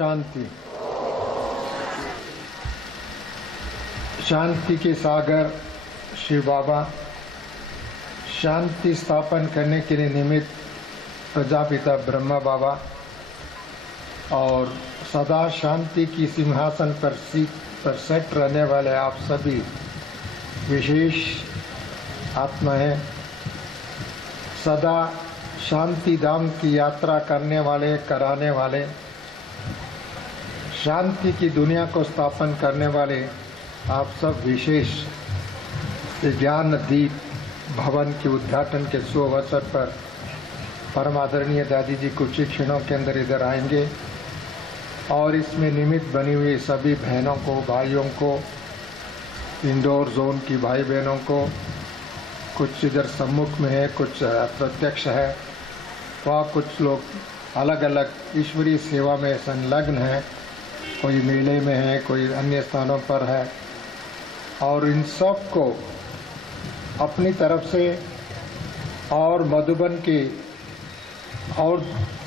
शांति। शांति के सागर शिव बाबा शांति स्थापन करने के लिए निमित्त प्रजापिता ब्रह्मा बाबा और सदा शांति की सिंहासन पर सेट रहने वाले आप सभी विशेष आत्मा है। सदा शांति धाम की यात्रा करने वाले, कराने वाले, शांति की दुनिया को स्थापन करने वाले आप सब विशेष ज्ञान दीप भवन के उद्घाटन के शुभ अवसर पर परम आदरणीय दादी जी कुछ ही क्षणों के अंदर इधर आएंगे और इसमें निमित्त बनी हुई सभी बहनों को, भाइयों को, इंडोर जोन की भाई बहनों को, कुछ इधर सम्मुख में है, कुछ प्रत्यक्ष है, वहाँ कुछ लोग अलग अलग ईश्वरीय सेवा में संलग्न हैं, कोई मेले में है, कोई अन्य स्थानों पर है। और इन सब को अपनी तरफ से और मधुबन की और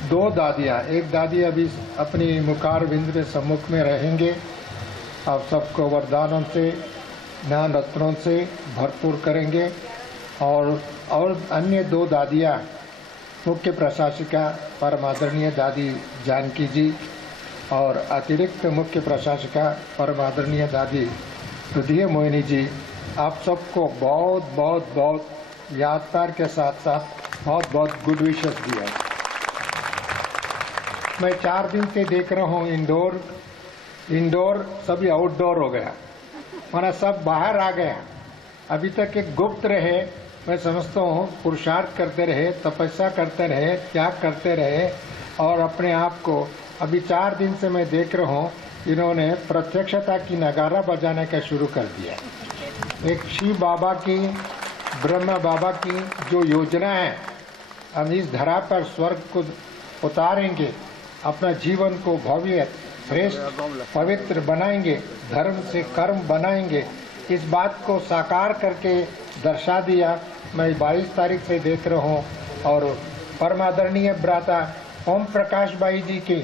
दो दादियाँ, एक दादी अभी अपनी मुखार बिंद में सम्मुख में रहेंगे, आप सबको वरदानों से, ज्ञान रत्नों से भरपूर करेंगे। और अन्य दो दादियाँ, मुख्य प्रशासिका परम आदरणीय दादी जानकी जी और अतिरिक्त मुख्य प्रशासिका परम आदरणीय दादी हृदय मोहिनी जी, आप सबको बहुत बहुत बहुत याद प्यार के साथ साथ बहुत बहुत गुड विशेस दिया। मैं 4 दिन से देख रहा हूँ इंडोर सभी आउटडोर हो गया, माना सब बाहर आ गया। अभी तक एक गुप्त रहे, मैं समझता हूँ पुरुषार्थ करते रहे, तपस्या करते रहे, त्याग करते रहे और अपने आप को अभी 4 दिन से मैं देख रहा हूँ इन्होंने प्रत्यक्षता की नगारा बजाने का शुरू कर दिया। एक शिव बाबा की, ब्रह्मा बाबा की जो योजना है, हम इस धरा पर स्वर्ग को उतारेंगे, अपना जीवन को भव्य, श्रेष्ठ, पवित्र बनाएंगे, धर्म से कर्म बनाएंगे, इस बात को साकार करके दर्शा दिया। मैं 22 तारीख से देख रहा हूँ और परमादरणीय भ्राता ओम प्रकाश भाई जी की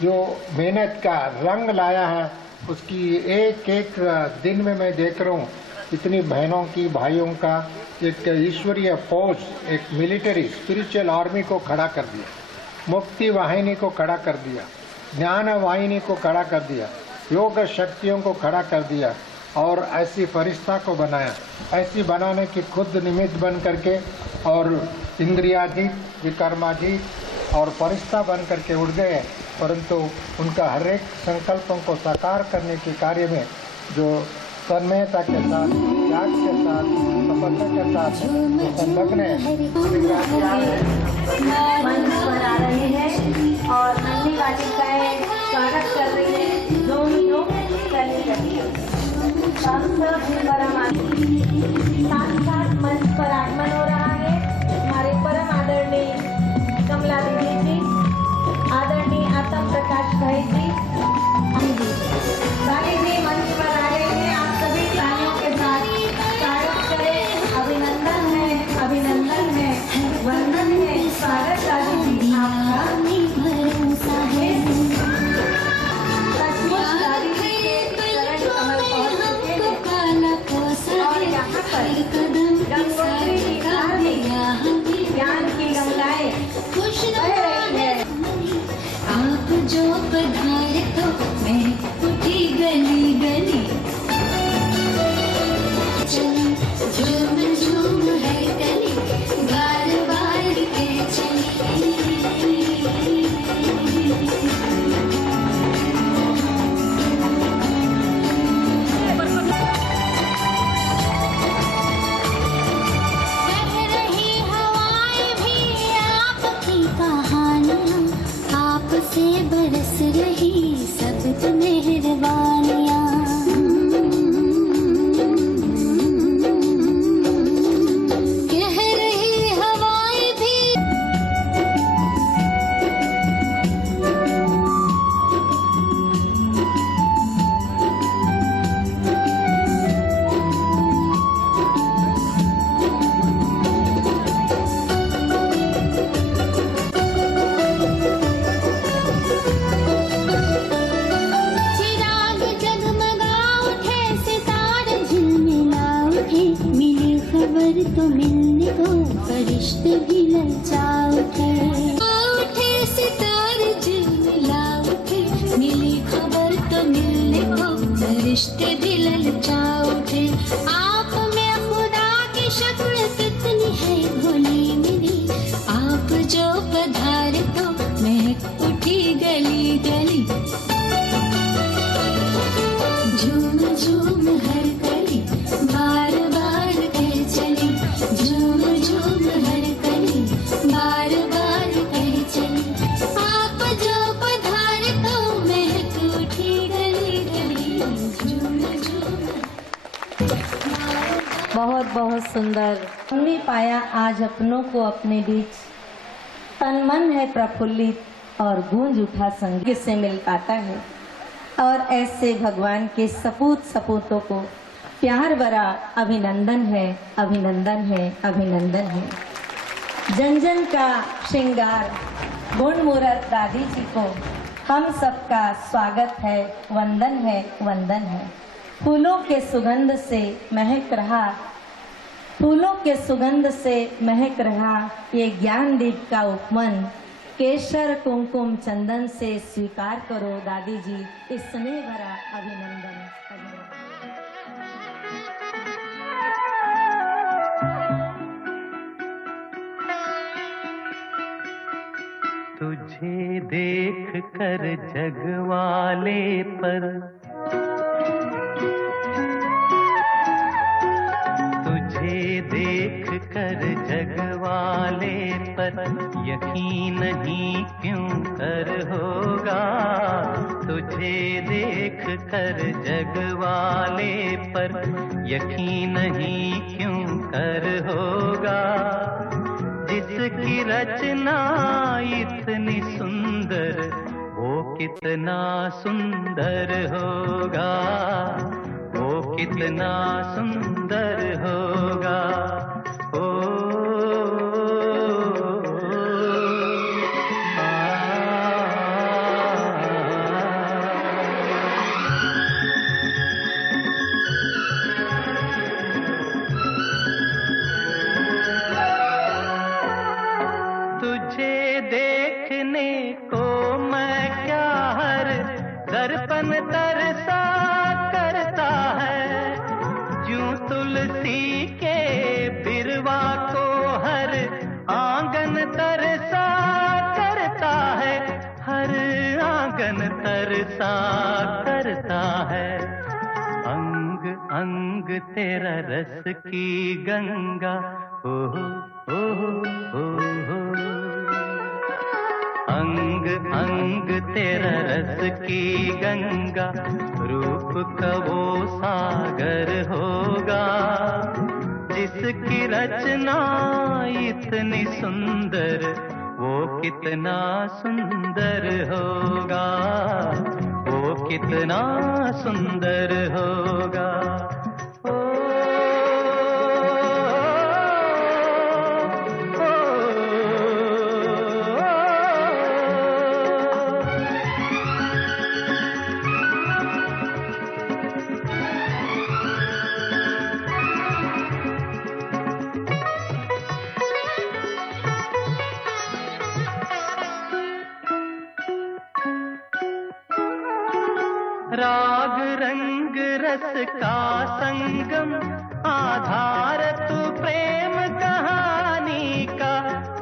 जो मेहनत का रंग लाया है, उसकी एक एक दिन में मैं देख रहा हूँ इतनी बहनों की, भाइयों का एक ईश्वरीय फौज, एक मिलिट्री स्पिरिचुअल आर्मी को खड़ा कर दिया, मुक्ति वाहिनी को खड़ा कर दिया, ज्ञान वाहिनी को खड़ा कर दिया, योग शक्तियों को खड़ा कर दिया और ऐसी फरिश्ता को बनाया। ऐसी बनाने की खुद निमित्त बन करके और इंद्रियाजीत, विकर्माजीत और फरिश्ता बन करके उड़ गए, परंतु उनका हर एक संकल्पों को साकार करने के कार्य में जो तन्मयता के साथ, त्याग के साथ, तपस्या के साथ संलग्न है, मंच पर आ रहे हैं और नन्ही बालिकाएं स्वागत कर रही है। दोनों साथ साथ मंच पर आगमन हो रहा है हमारे परम आदरणीय कमला देवी जी, आदरणीय आत्म प्रकाश भाई जी, रानी जी मंच पर आ रहे हैं। आप सभी तालियों के साथ स्वागत करें। अभिनंदन है, वंदन है, स्वागत दादी जी आपका। तो मिलने को फरिश्ते भी ललचा उठे सितारे झिलमिला उठे, मिली खबर तो मिलने को फरिश्ते भी ललचा उठे। आप में खुदा की शक्ल कितनी है भोली मेरी, आप जो पधारे तो महक उठी गली गली। झूम झूम हर कली बार बार कह चली, झूम झूम हर कली बार बार कह चली। आप जो पधारे तो महक उठी गली गली, झूम झूम। बहुत बहुत सुंदर। हमने पाया आज अपनों को अपने बीच, तन मन है प्रफुल्लित और गूंज उठा संगीत से मिल पाता है। और ऐसे भगवान के सपूत सपूतों को प्यार भरा अभिनंदन है, अभिनंदन है, अभिनंदन है। जन जन का श्रृंगार गुण मूरत दादी जी को हम सबका स्वागत है, वंदन है, वंदन है। फूलों के सुगंध से महक रहा, फूलों के सुगंध से महक रहा ये ज्ञान दीप का उपमन, केसर कुमकुम चंदन से स्वीकार करो दादी जी इस स्नेह भरा अभिनंदन, अभिनंदन। तुझे देख कर जग वाले पर, तुझे देख कर जग वाले पर यकीन नहीं क्यों कर होगा, तुझे देख कर जग वाले पर यकीन नहीं क्यों कर होगा। जिसकी रचना इतनी सुंदर वो कितना सुंदर होगा, वो कितना सुंदर होगा। तुझे देखने को मैं क्या हर दर्पण तरसा करता है, यूं तुलसी के बिरवा को हर आंगन तरसा करता है, हर आंगन तरसा करता है। अंग अंग तेरा रस की गंगा, ओह ओह ओह, अंग अंग तेरा रस की गंगा, रूप का वो सागर होगा। जिसकी रचना इतनी सुंदर वो कितना सुंदर होगा, वो कितना सुंदर होगा। राग रंग रस का संगम, आधार तू प्रेम कहानी का।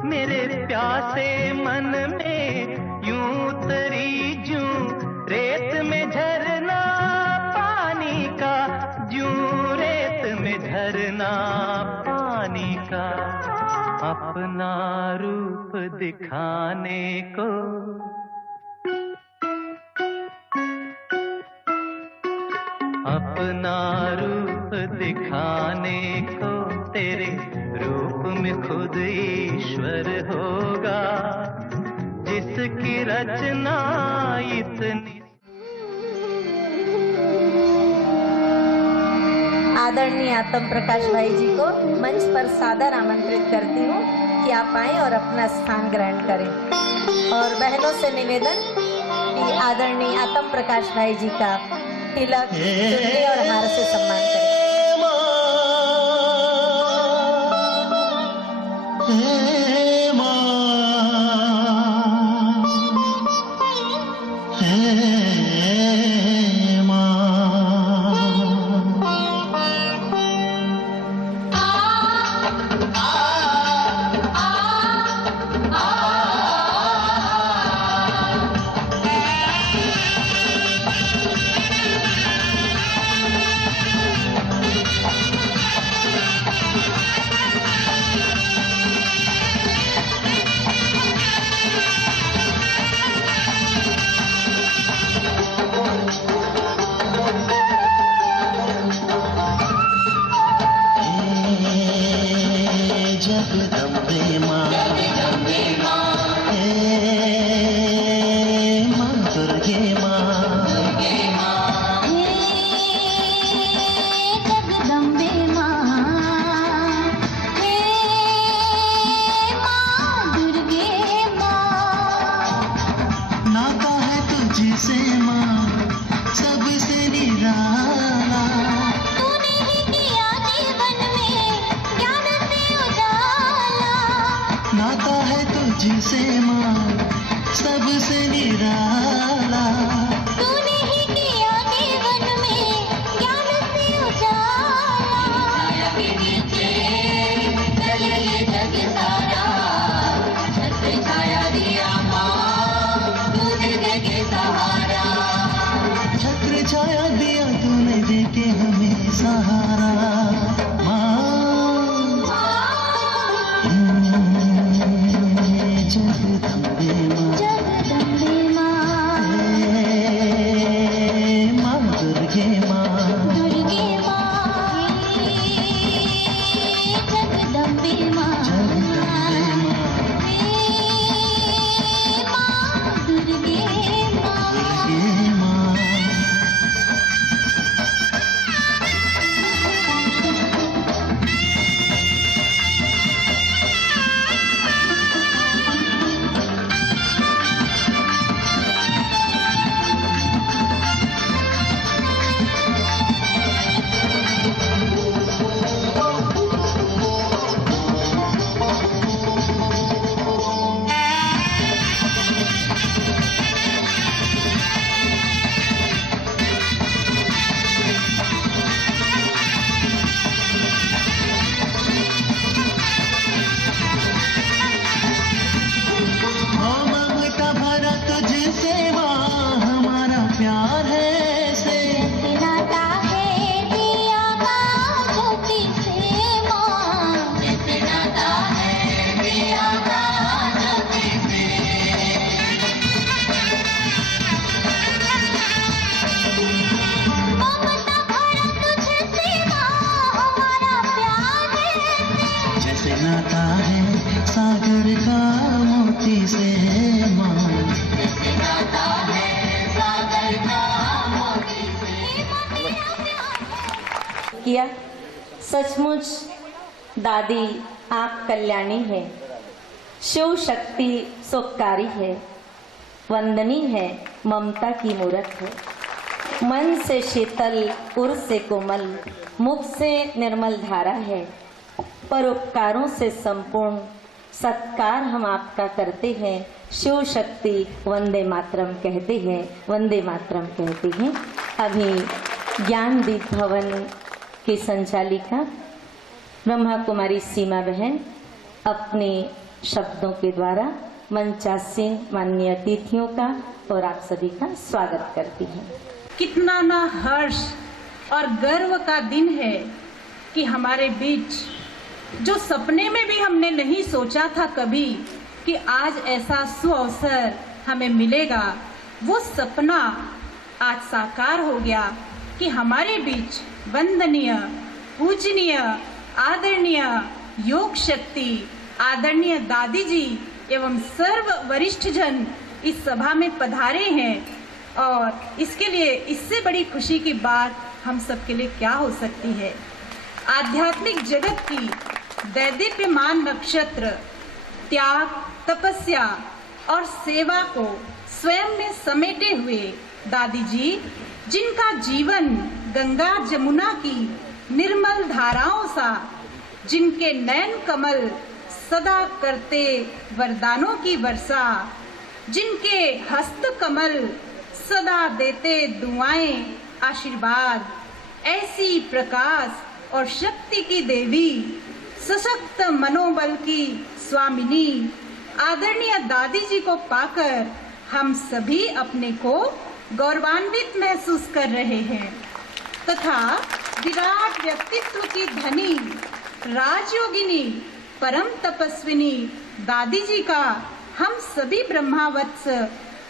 मेरे प्यासे मन में यूं उतरी जूं रेत में झरना पानी का, जूं रेत में झरना पानी का। अपना रूप दिखाने को, अपना रूप दिखाने को, तेरे रूप में खुद ईश्वर होगा। जिसकी रचना इतनी। आदरणीय आत्म प्रकाश भाई जी को मंच पर सादर आमंत्रित करती हूँ कि आप आएं और अपना स्थान ग्रहण करें। और बहनों से निवेदन कि आदरणीय आत्म प्रकाश भाई जी का तिलक, चुन्नी और हार से सम्मान करें। हे माँ, हे माँ। जगदम्बे माँ, हे माँ दुर्गे माँ, जगदम्बे माँ, हे माँ दुर्गे माँ। नाता है तुझसे माँ सबसे निराला, तूने ही किया जीवन में ज्ञान से उजाला। नाता है तुझसे माँ सबसे निराला, तूने ही किया जीवन में ज्ञान से उजाला। छाया के नीचे चले ये जग सारा, छत्र छाया दिया माँ तूने देके सहारा। छत्र छाया दिया तूने देके हमें सहारा माँ। जगदम्बे माँ, जगदम्बे माँ, हे माँ दुर्गे माँ, दुर्गे माँ, जगदम्बे माँ, जगदम्बे माँ, माँ दुर्गे माँ। दुर्गे माँ। ममता भरा तुझसे माँ हमारा प्यार है ऐसे, नाता है दिया का ज्योति से माँ। जैसे नाता है दिया का ज्योति से। ममता भरा तुझसे माँ हमारा प्यार है। जैसे नाता है सागर का मोती से माँ। जैसे नाता है सागर का मोती से। किया सचमुच दादी आप कल्याणी है, शिव शक्ति सुखकारी है, वंदनी है, ममता की मूरत है। मन से शीतल, उर से कोमल, मुख से निर्मल धारा है। परोपकारों से संपूर्ण सत्कार हम आपका करते हैं। शिव शक्ति वंदे मातरम कहते हैं, वंदे मातरम कहते हैं। अभी ज्ञानदीप भवन की संचालिका ब्रह्मा कुमारी सीमा बहन अपने शब्दों के द्वारा मंचासीन माननीय अतिथियों का और आप सभी का स्वागत करती हैं। कितना ना हर्ष और गर्व का दिन है कि हमारे बीच जो सपने में भी हमने नहीं सोचा था कभी कि आज ऐसा सुअवसर हमें मिलेगा, वो सपना आज साकार हो गया कि हमारे बीच वंदनीय, पूजनीय, आदरणीय योग शक्ति आदरणीय दादी जी एवं सर्व वरिष्ठ जन इस सभा में पधारे हैं। और इसके लिए इससे बड़ी खुशी की बात हम सबके लिए क्या हो सकती है। आध्यात्मिक जगत की दैदीप्यमान नक्षत्र त्याग, तपस्या और सेवा को स्वयं में समेटे हुए दादी जी, जिनका जीवन गंगा जमुना की निर्मल धाराओं सा, जिनके नयन कमल सदा करते वरदानों की वर्षा, जिनके हस्त कमल सदा देते दुआएं आशीर्वाद, ऐसी प्रकाश और शक्ति की देवी, सशक्त मनोबल की स्वामिनी आदरणीय दादी जी को पाकर हम सभी अपने को गौरवान्वित महसूस कर रहे हैं तथा विराट व्यक्तित्व की धनी राजयोगिनी परम तपस्विनी दादी जी का हम सभी ब्रह्मावत्स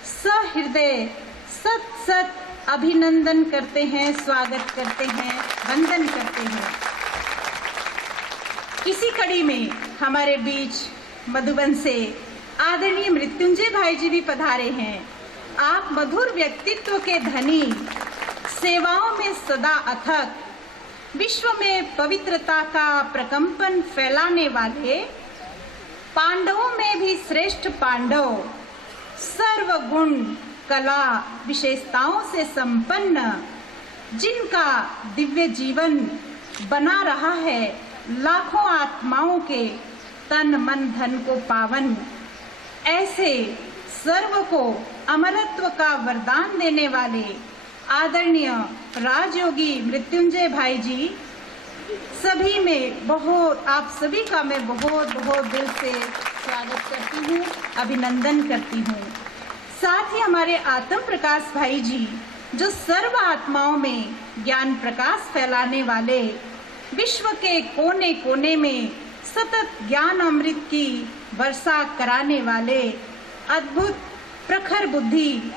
सहृदय सत सत अभिनंदन करते हैं, स्वागत करते हैं, वंदन करते हैं। इसी कड़ी में हमारे बीच मधुबन से आदरणीय मृत्युंजय भाई जी भी पधारे हैं। आप मधुर व्यक्तित्व के धनी, सेवाओं में सदा अथक, विश्व में पवित्रता का प्रकंपन फैलाने वाले, पांडवों में भी श्रेष्ठ पांडव, सर्वगुण कला विशेषताओं से संपन्न, जिनका दिव्य जीवन बना रहा है लाखों आत्माओं के तन मन धन को पावन, ऐसे सर्व को अमरत्व का वरदान देने वाले आदरणीय राजयोगी मृत्युंजय भाई जी, सभी में बहुत, आप सभी का मैं बहुत बहुत दिल से स्वागत करती हूँ, अभिनंदन करती हूँ। साथ ही हमारे आत्म प्रकाश भाई जी, जो सर्व आत्माओं में ज्ञान प्रकाश फैलाने वाले, विश्व के कोने कोने में सतत ज्ञान अमृत की वर्षा कराने वाले, अद्भुत प्रखर बुद्धि,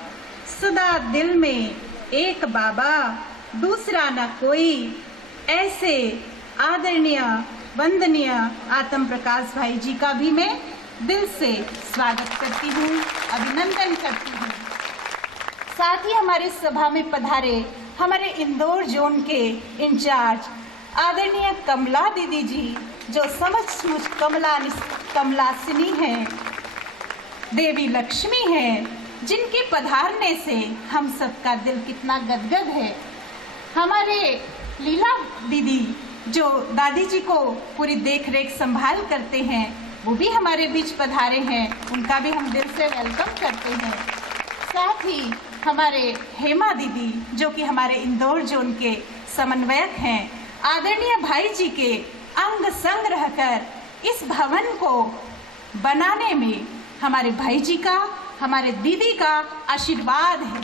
सदा दिल में एक बाबा दूसरा न कोई, ऐसे आदरणीय वंदनीय आत्म प्रकाश भाई जी का भी मैं दिल से स्वागत करती हूँ, अभिनंदन करती हूँ। साथ ही हमारे सभा में पधारे हमारे इंदौर जोन के इंचार्ज आदरणीय कमला दीदी जी, जो सचमुच कमलासिनी हैं, देवी लक्ष्मी हैं, जिनके पधारने से हम सबका दिल कितना गदगद है। हमारे लीला दीदी, जो दादी जी को पूरी देख रेख संभाल करते हैं, वो भी हमारे बीच पधारे हैं, उनका भी हम दिल से वेलकम करते हैं। साथ ही हमारे हेमा दीदी, जो कि हमारे इंदौर जोन के समन्वयक हैं, आदरणीय भाई जी के अंग संग रहकर इस भवन को बनाने में हमारे भाई जी का, हमारे दीदी का आशीर्वाद है।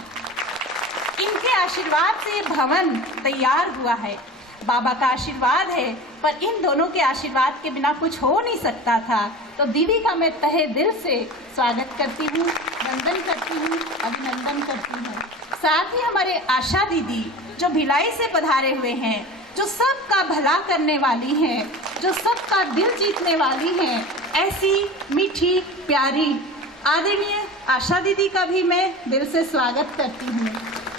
इनके आशीर्वाद से भवन तैयार हुआ है, बाबा का आशीर्वाद है, पर इन दोनों के आशीर्वाद के बिना कुछ हो नहीं सकता था। तो दीदी का मैं तहे दिल से स्वागत करती हूँ, वंदन करती हूँ, अभिनंदन करती हूँ। साथ ही हमारे आशा दीदी, जो भिलाई से पधारे हुए हैं, जो सबका भला करने वाली हैं, जो सबका दिल जीतने वाली हैं, ऐसी मीठी प्यारी आदरणीय आशा दीदी का भी मैं दिल से स्वागत करती हूँ।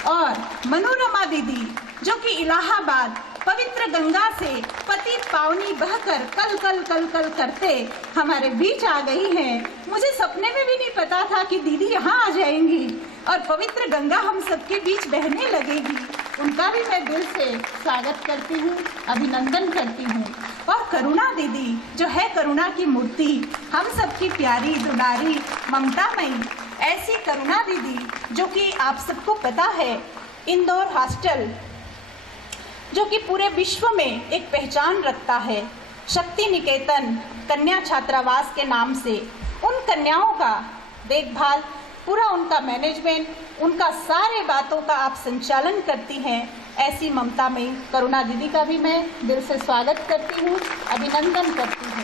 और मनोरमा दीदी, जो कि इलाहाबाद पवित्र गंगा से पतित पावनी बहकर कल कल कल कल करते हमारे बीच आ गई हैं। मुझे सपने में भी नहीं पता था कि दीदी यहाँ आ जाएंगी और पवित्र गंगा हम सबके बीच बहने लगेगी। उनका भी मैं दिल से स्वागत करती हूँ, अभिनंदन करती हूँ। और करुणा दीदी, जो है करुणा की मूर्ति, हम सबकी प्यारी दुलारी ममतामयी, ऐसी करुणा दीदी, जो कि आप सबको पता है इंदौर हॉस्टल, जो कि पूरे विश्व में एक पहचान रखता है, शक्ति निकेतन कन्या छात्रावास के नाम से, उन कन्याओं का देखभाल, पूरा उनका मैनेजमेंट, उनका सारे बातों का आप संचालन करती हैं, ऐसी ममता में करुणा दीदी का भी मैं दिल से स्वागत करती हूँ, अभिनंदन करती हूँ।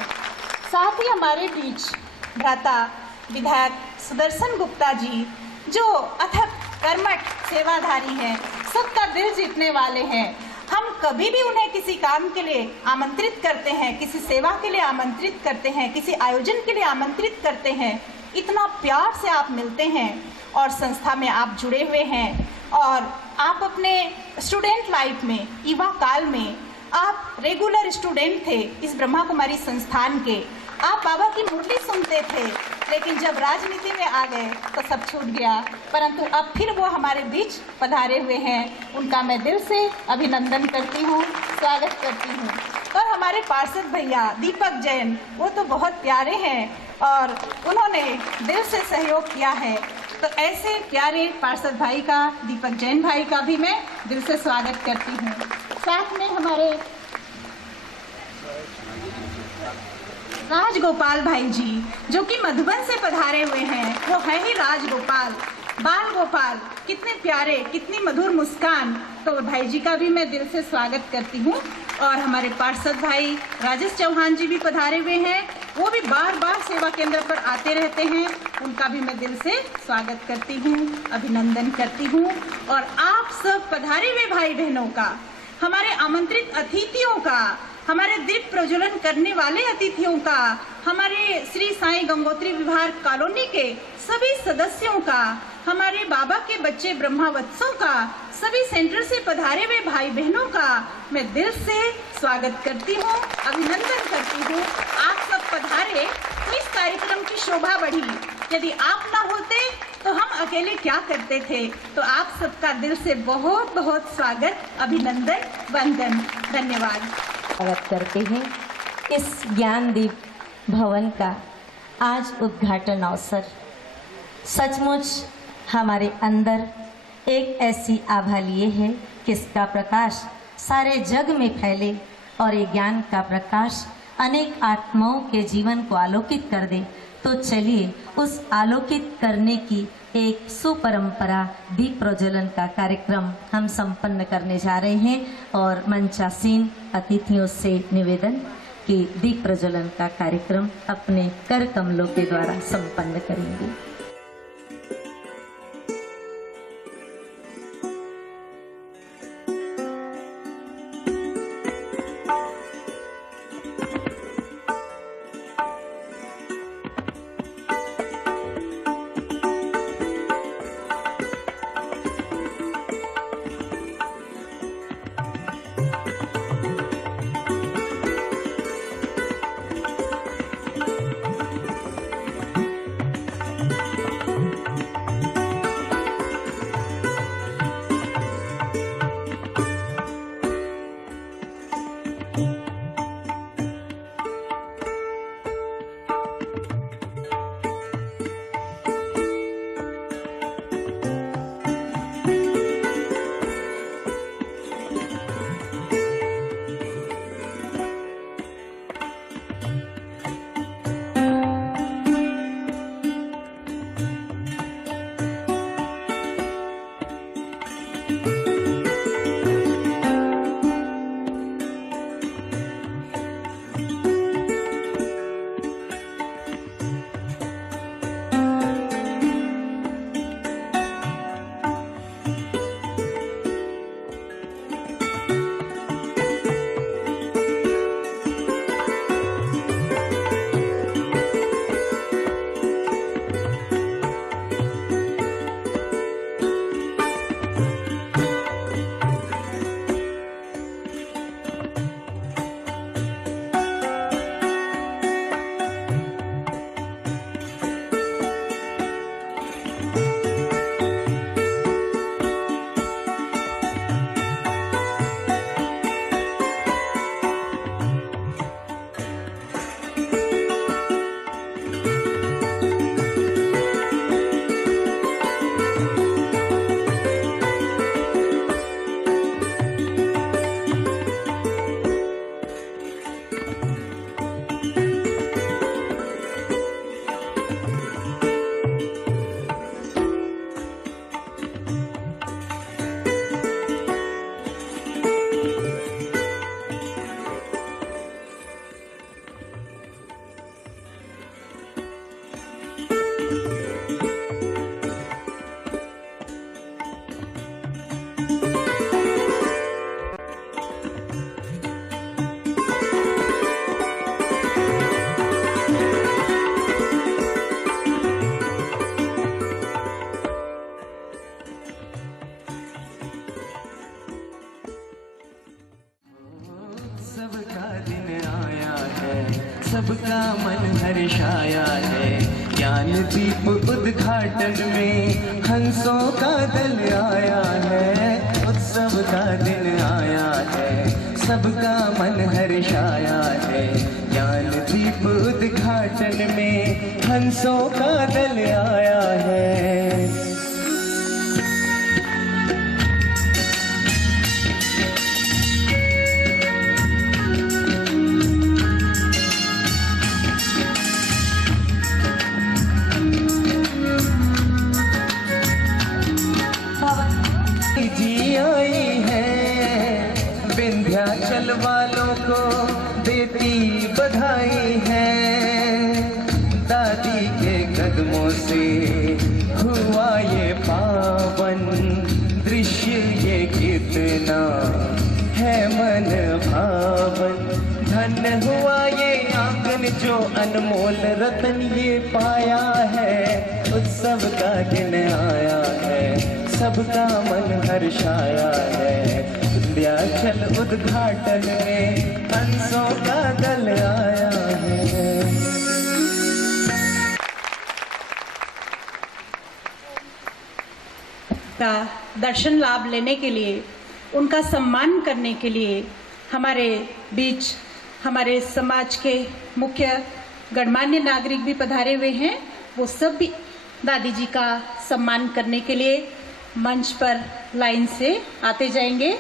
साथ ही हमारे बीच भ्राता विधायक सुदर्शन गुप्ता जी, जो अथक कर्मठ सेवाधारी हैं, सबका दिल जीतने वाले हैं। हम कभी भी उन्हें किसी काम के लिए आमंत्रित करते हैं, किसी सेवा के लिए आमंत्रित करते हैं, किसी आयोजन के लिए आमंत्रित करते हैं, इतना प्यार से आप मिलते हैं और संस्था में आप जुड़े हुए हैं। और आप अपने स्टूडेंट लाइफ में, युवा काल में आप रेगुलर स्टूडेंट थे इस ब्रह्मा कुमारी संस्थान के, आप बाबा की मुरली सुनते थे, लेकिन जब राजनीति में आ गए तो सब छूट गया, परंतु अब फिर वो हमारे बीच पधारे हुए हैं। उनका मैं दिल से अभिनंदन करती हूँ, स्वागत करती हूँ। और हमारे पार्षद भैया दीपक जैन, वो तो बहुत प्यारे हैं और उन्होंने दिल से सहयोग किया है। तो ऐसे प्यारे पार्षद भाई का, दीपक जैन भाई का भी मैं दिल से स्वागत करती हूँ। साथ में हमारे राजगोपाल भाई जी, जो कि मधुबन से पधारे हुए हैं, वो है ही राजगोपाल, बाल गोपाल, कितने प्यारे, कितनी मधुर मुस्कान। तो भाई जी का भी मैं दिल से स्वागत करती हूँ। और हमारे पार्षद भाई राजेश चौहान जी भी पधारे हुए हैं, वो भी बार बार सेवा केंद्र पर आते रहते हैं, उनका भी मैं दिल से स्वागत करती हूँ, अभिनंदन करती हूँ। और आप सब पधारे हुए भाई बहनों का, हमारे आमंत्रित अतिथियों का, हमारे दीप प्रज्वलन करने वाले अतिथियों का, हमारे श्री साईं गंगोत्री विहार कॉलोनी के सभी सदस्यों का, हमारे बाबा के बच्चे ब्रह्मावत्सों का, सभी सेंटर से पधारे हुए भाई बहनों का मैं दिल से स्वागत करती हूँ, अभिनंदन करती हूँ। आप सब पधारे तो इस कार्यक्रम की शोभा बढ़ी। यदि आप ना होते तो हम अकेले क्या करते थे। तो आप सबका दिल से बहुत बहुत स्वागत, अभिनंदन, वंदन, धन्यवाद। स्वागत करते हैं इस ज्ञानदीप भवन का आज उद्घाटन अवसर। सचमुच हमारे अंदर एक ऐसी आभा लिए है कि इसका प्रकाश सारे जग में फैले और ये ज्ञान का प्रकाश अनेक आत्माओं के जीवन को आलोकित कर दे। तो चलिए उस आलोकित करने की एक सुपरंपरा दीप प्रज्वलन का कार्यक्रम हम संपन्न करने जा रहे हैं। और मंचासीन अतिथियों से निवेदन कि दीप प्रज्वलन का कार्यक्रम अपने कर कमलों के द्वारा संपन्न करेंगे। सबका मन हर्षाया है। ज्ञान दीप उद्घाटन में हंसों का दल आया है। उत्सव का दिन आया है। सबका मन हर्षाया है। ज्ञान दीप उद्घाटन में हंसों का दल आया है। जी आई है विंध्याचल वालों को देती बधाई है। दादी के कदमों से हुआ ये पावन दृश्य, ये कितना है मन भावन। धन्य हुआ ये आंगन जो अनमोल रतन ये पाया है। उत्सव का दिन आया है, सबका मन हर्षाया है। विंध्याचल उद्घाटन में हंसों का दल आया है। का दर्शन लाभ लेने के लिए, उनका सम्मान करने के लिए हमारे बीच हमारे समाज के मुख्य गणमान्य नागरिक भी पधारे हुए हैं। वो सब भी दादी जी का सम्मान करने के लिए मंच पर लाइन से आते जाएंगे।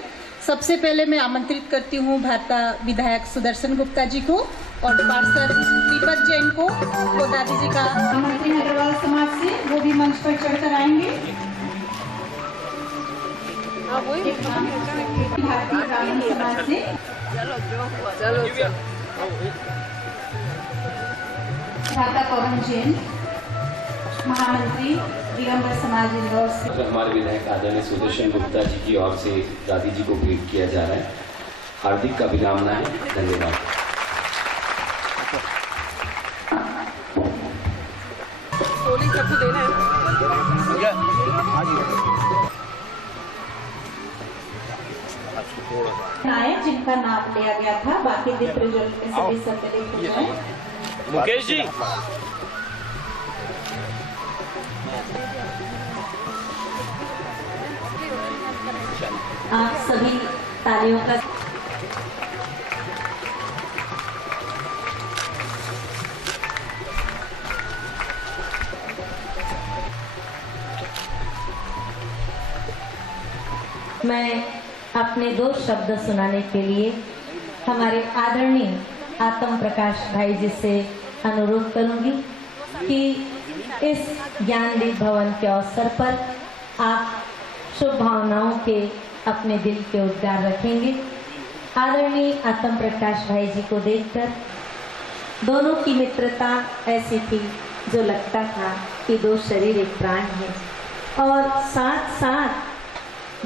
सबसे पहले मैं आमंत्रित करती हूँ भारता विधायक सुदर्शन गुप्ता जी को और पार्षद दीपक जैन को। वो दादी जी का मंत्री अग्रवाल समाज से, वो भी मंच पर चढ़कर आएंगे। भारतीय ब्राह्मण समाज से भारता पवन जैन, महामंत्री दिगंबर समाज इंदौर से। तो हमारे विधायक आदरणीय सुदर्शन गुप्ता जी की ओर से दादी जी को भेंट किया जा रहा है। हार्दिक अभिनंदन है, धन्यवाद। नायक जिनका नाम लिया गया था, बाकी रिप्रेजेंट में सभी सम्मिलित हो जाए। मुकेश जी, आप सभी तालियों का मैं अपने 2 शब्द सुनाने के लिए हमारे आदरणीय आत्म प्रकाश भाई जी से अनुरोध करूंगी कि इस ज्ञानदीप भवन के अवसर पर आप शुभ भावनाओं के अपने दिल के उद्गार रखेंगे। आदरणीय आत्म प्रकाश भाई जी को देखकर दोनों की मित्रता ऐसी थी जो लगता था कि 2 शरीर एक प्राण है। और साथ साथ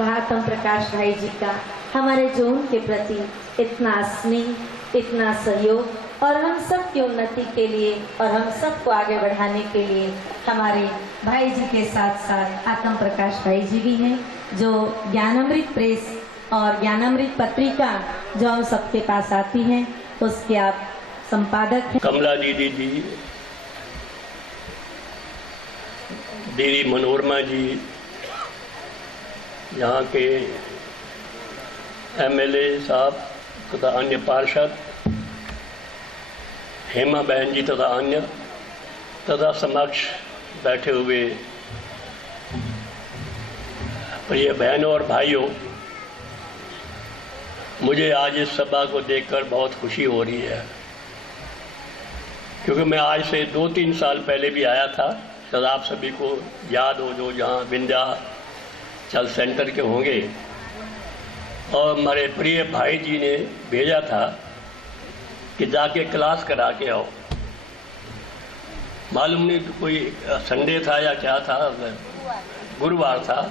आत्म प्रकाश भाई जी का हमारे जोन के प्रति इतना स्नेह, इतना सहयोग और हम सब की उन्नति के लिए और हम सबको आगे बढ़ाने के लिए हमारे भाई जी के साथ साथ आत्म प्रकाश भाई जी भी हैं, जो ज्ञानामृत प्रेस और ज्ञानामृत पत्रिका जो हम सबके पास आती हैं उसके आप संपादक हैं। कमला दीदी जी, दीदी मनोरमा जी, यहाँ के एमएलए साहब तथा अन्य पार्षद, हेमा बहन जी तथा अन्य, तथा समक्ष बैठे हुए प्रिय बहनों और भाइयों, मुझे आज इस सभा को देखकर बहुत खुशी हो रही है, क्योंकि मैं आज से 2-3 साल पहले भी आया था। शायद आप सभी को याद हो, जो जहाँ विंध्याचल सेंटर के होंगे, और हमारे प्रिय भाई जी ने भेजा था कि जाके क्लास करा के आओ। मालूम नहीं कोई संडे था या क्या था, गुरुवार था,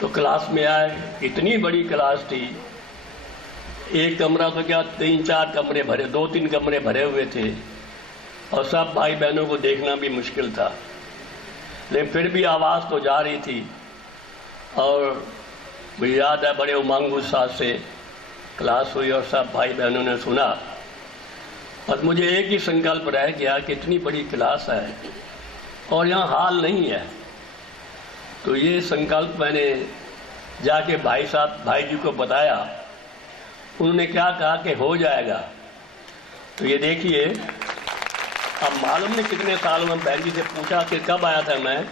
तो क्लास में आए। इतनी बड़ी क्लास थी, एक कमरा तो क्या 3-4 कमरे भरे, 2-3 कमरे भरे हुए थे, और सब भाई बहनों को देखना भी मुश्किल था, लेकिन फिर भी आवाज़ तो जा रही थी। और मुझे याद है बड़े उमंग उत्साह से क्लास हुई और सब भाई बहनों ने सुना। और मुझे एक ही संकल्प रह गया कि इतनी बड़ी क्लास है और यहाँ हाल नहीं है, तो ये संकल्प मैंने जाके भाई जी को बताया। उन्होंने क्या कहा कि हो जाएगा। तो ये देखिए, अब मालूम नहीं कितने साल में बहन जी से पूछा कि कब आया था मैं,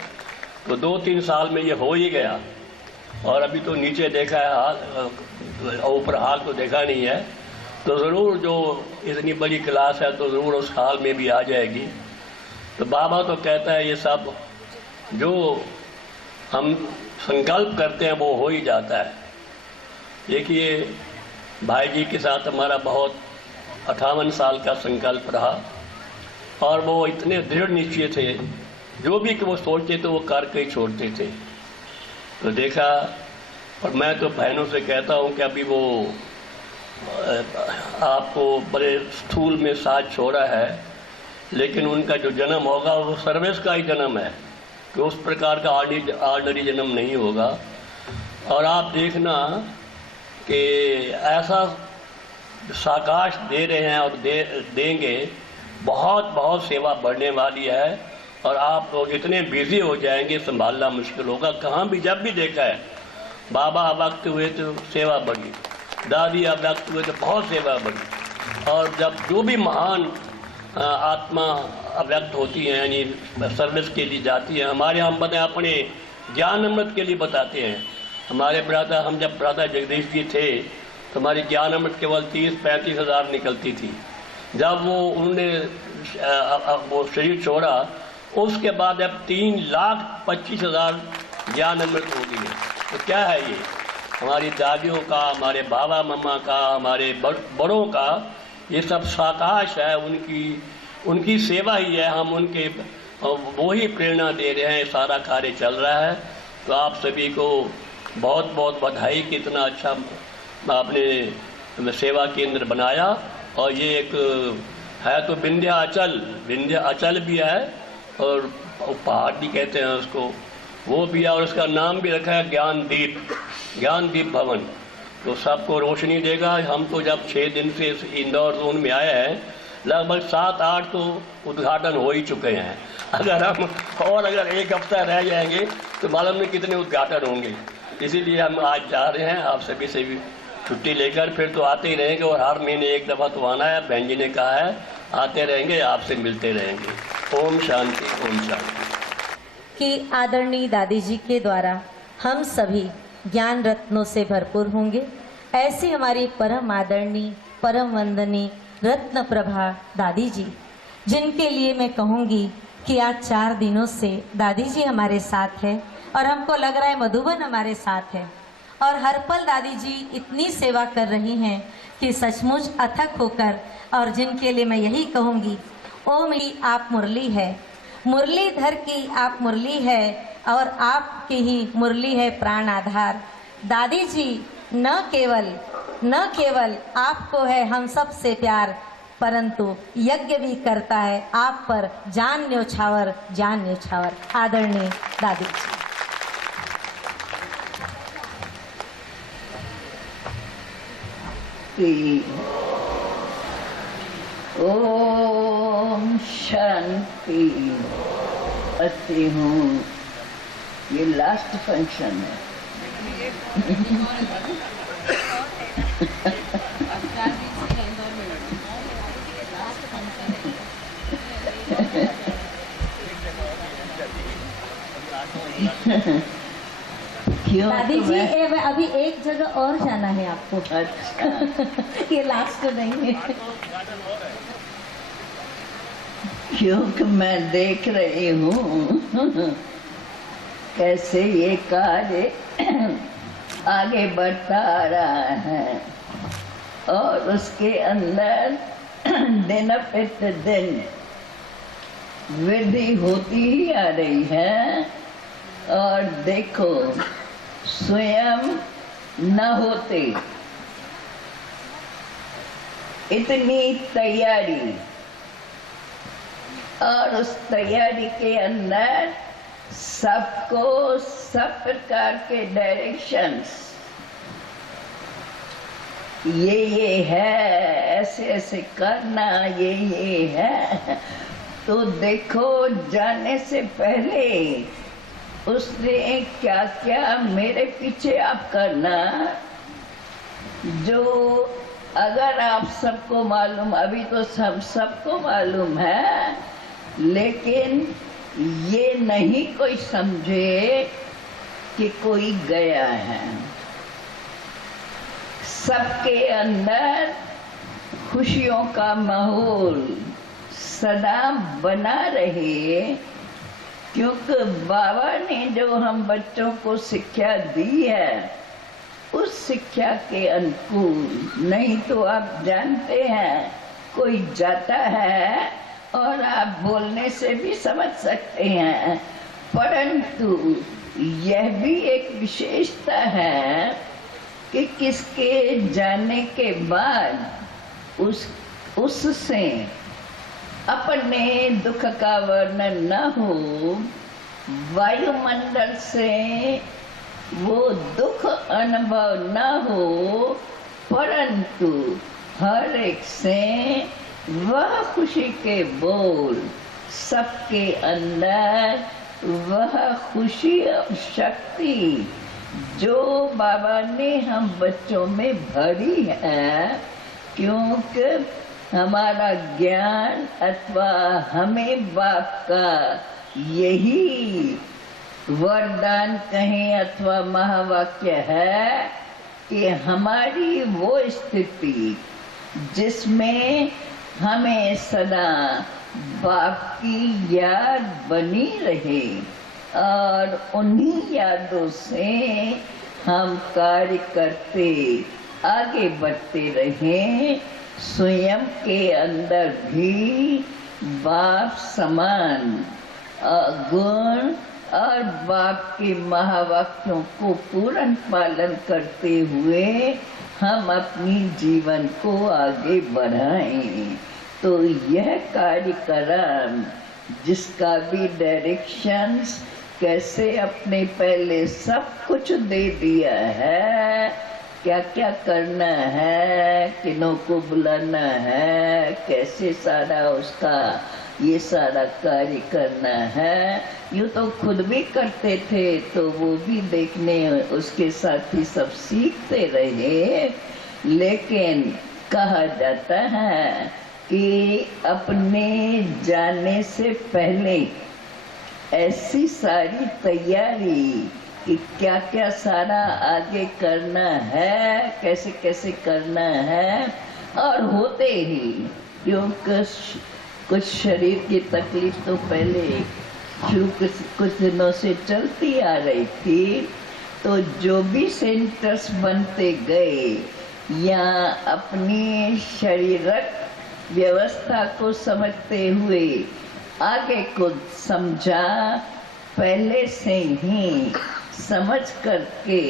तो 2-3 साल में ये हो ही गया। और अभी तो नीचे देखा है हाल, ऊपर हाल तो देखा नहीं है, तो ज़रूर जो इतनी बड़ी क्लास है तो ज़रूर उस हाल में भी आ जाएगी। तो बाबा तो कहता है ये सब जो हम संकल्प करते हैं वो हो ही जाता है। देखिए, भाई जी के साथ हमारा बहुत 58 साल का संकल्प रहा और वो इतने दृढ़ निश्चय थे, जो भी कि वो सोचते थे वो करके ही छोड़ते थे। तो देखा, और मैं तो बहनों से कहता हूँ कि अभी वो आपको बड़े स्थूल में साथ छोड़ा है, लेकिन उनका जो जन्म होगा वो सर्विस का ही जन्म है, कि उस प्रकार का ऑर्डिनरी जन्म नहीं होगा। और आप देखना कि ऐसा साकाश दे रहे हैं और देंगे, बहुत बहुत सेवा बढ़ने वाली है और आप लोग इतने बिजी हो जाएंगे, संभालना मुश्किल होगा। कहाँ भी जब भी देखा है, बाबा अव्यक्त हुए तो सेवा बढ़ी, दादी अव्यक्त हुए तो बहुत सेवा बढ़ी। और जब जो भी महान आत्मा अव्यक्त होती है, यानी सर्विस के लिए जाती है, हमारे हम बताएं अपने ज्ञान अमृत के लिए बताते हैं। हमारे ब्राता, हम जब ब्राता जगदीश जी थे तो हमारी ज्ञान अमृत केवल 30-35 हज़ार निकलती थी। जब वो उन्होंने वो शरीर छोड़ा, उसके बाद अब 3,25,000 ज्ञान अमृत हो गई है। तो क्या है ये? हमारी दादियों का, हमारे बाबा मम्मा का, हमारे बड़ों का, ये सब साकाश है, उनकी सेवा ही है। हम उनके वो ही प्रेरणा दे रहे हैं, सारा कार्य चल रहा है। तो आप सभी को बहुत बहुत बधाई कि इतना अच्छा आपने सेवा केंद्र बनाया। और ये एक है तो विंध्याचल भी है और पहाड़ भी कहते हैं उसको, वो भी है, और उसका नाम भी रखा है ज्ञानदीप भवन। तो सबको रोशनी देगा। हम तो जब 6 दिन से इंदौर जोन में आए हैं, लगभग 7-8 तो उद्घाटन हो ही चुके हैं। अगर 1 हफ्ता रह जाएंगे तो मालूम नहीं कितने उद्घाटन होंगे। इसीलिए हम आज जा रहे हैं, आप सभी से भी छुट्टी लेकर, फिर तो आते ही रहेंगे और हर महीने 1 दफ़ा तो आना है। बहन जी ने कहा है आते रहेंगे, आपसे मिलते रहेंगे। ओम शांति, ओम शांति। कि आदरणीय दादी जी के द्वारा हम सभी ज्ञान रत्नों से भरपूर होंगे। ऐसी हमारी परम आदरणीय, परम वंदनीय रत्न प्रभा दादी जी, जिनके लिए मैं कहूँगी कि आज 4 दिनों से दादी जी हमारे साथ है और हमको लग रहा है मधुबन हमारे साथ है। और हर पल दादी जी इतनी सेवा कर रही हैं कि सचमुच अथक होकर, और जिनके लिए मैं यही कहूँगी, ओम ही आप मुरली है, मुरलीधर की आप मुरली है और आपकी ही मुरली है प्राण आधार। दादी जी न केवल आपको है हम सब से प्यार, परंतु यज्ञ भी करता है आप पर जान न्योछावर। आदरणीय दादी जी। ओम शांति। अच्छी हूँ, ये लास्ट फंक्शन है। क्यों? दादी जी अभी एक जगह और जाना है आपको। अच्छा। ये लास्ट नहीं है। क्योंकि मैं देख रही हूँ कैसे ये कार्य आगे बढ़ता आ रहा है और उसके अंदर दिन प्रतिदिन वृद्धि होती ही आ रही है। और देखो, स्वयं न होते इतनी तैयारी, और उस तैयारी के अंदर सबको सब प्रकार के डायरेक्शंस, ये है, ऐसे करना, ये है। तो देखो, जाने से पहले उसने क्या क्या मेरे पीछे आप करना, जो अगर आप सबको मालूम, अभी तो सबको मालूम है, लेकिन ये नहीं कोई समझे कि कोई गया है। सबके अंदर खुशियों का माहौल सदा बना रहे, क्योंकि बाबा ने जो हम बच्चों को शिक्षा दी है उस शिक्षा के अनुकूल। नहीं तो आप जानते हैं, कोई जाता है और आप बोलने से भी समझ सकते हैं, परंतु यह भी एक विशेषता है कि किसके जाने के बाद उससे अपने दुख का वर्णन न हो, वायुमंडल से वो दुख अनुभव न हो, परंतु हर एक से वह खुशी के बोल, सबके अंदर वह खुशी और शक्ति जो बाबा ने हम बच्चों में भरी है, क्योंकि हमारा ज्ञान अथवा हमें बाप का यही वरदान कहें अथवा महावाक्य है कि हमारी वो स्थिति जिसमें हमें सदा बाप की याद बनी रहे और उन्हीं यादों से हम कार्य करते आगे बढ़ते रहें। स्वयं के अंदर भी बाप समान गुण और बाप के महावाक्यों को पूर्ण पालन करते हुए हम अपनी जीवन को आगे बढ़ाएं। तो यह कार्यक्रम जिसका भी डायरेक्शंस कैसे अपने पहले सब कुछ दे दिया है, क्या क्या करना है, किन्हों को बुलाना है, कैसे सारा उसका ये सारा कार्य करना है, यूँ तो खुद भी करते थे तो वो भी देखने उसके साथ ही सब सीखते रहे। लेकिन कहा जाता है कि अपने जाने से पहले ऐसी सारी तैयारी कि क्या क्या सारा आगे करना है, कैसे कैसे करना है, और होते ही क्योंकि कुछ शरीर की तकलीफ तो पहले कुछ दिनों से चलती आ रही थी, तो जो भी सेंटर्स बनते गए या अपनी शारीरिक व्यवस्था को समझते हुए आगे को समझा, पहले से ही समझ करके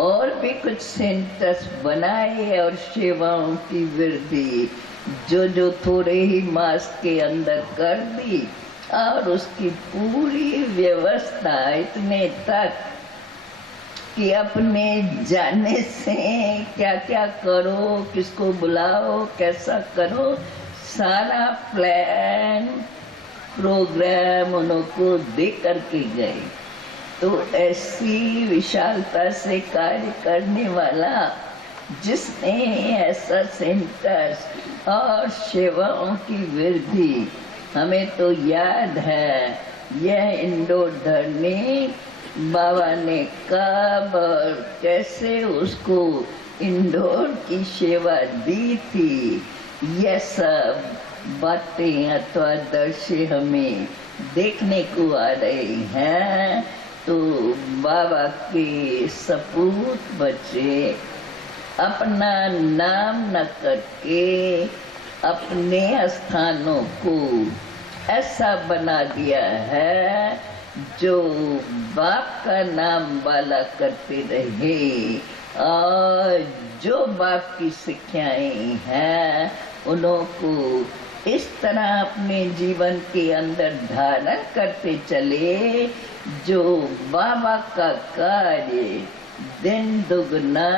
और भी कुछ सेंटर्स बनाए और सेवाओं की वृद्धि जो थोड़े ही मास के अंदर कर दी और उसकी पूरी व्यवस्था इतने तक कि अपने जाने से क्या क्या करो, किसको बुलाओ, कैसा करो, सारा प्लान प्रोग्राम उनको दे करके गए। तो ऐसी विशालता से कार्य करने वाला जिसने ऐसा सेंटर्स और सेवाओं की वृद्धि, हमें तो याद है यह इंदौर धरनी बाबा ने कब और कैसे उसको इंदौर की सेवा दी थी, यह सब बातें अथवा दृश्य हमें देखने को आ रहे हैं। तो बाबा के सपूत बच्चे अपना नाम न करके अपने स्थानों को ऐसा बना दिया है जो बाप का नाम वाला करते रहे, और जो बाप की शिक्षाएं हैं उनको इस तरह अपने जीवन के अंदर धारण करते चले, जो बाबा का कार्य दिन दुगना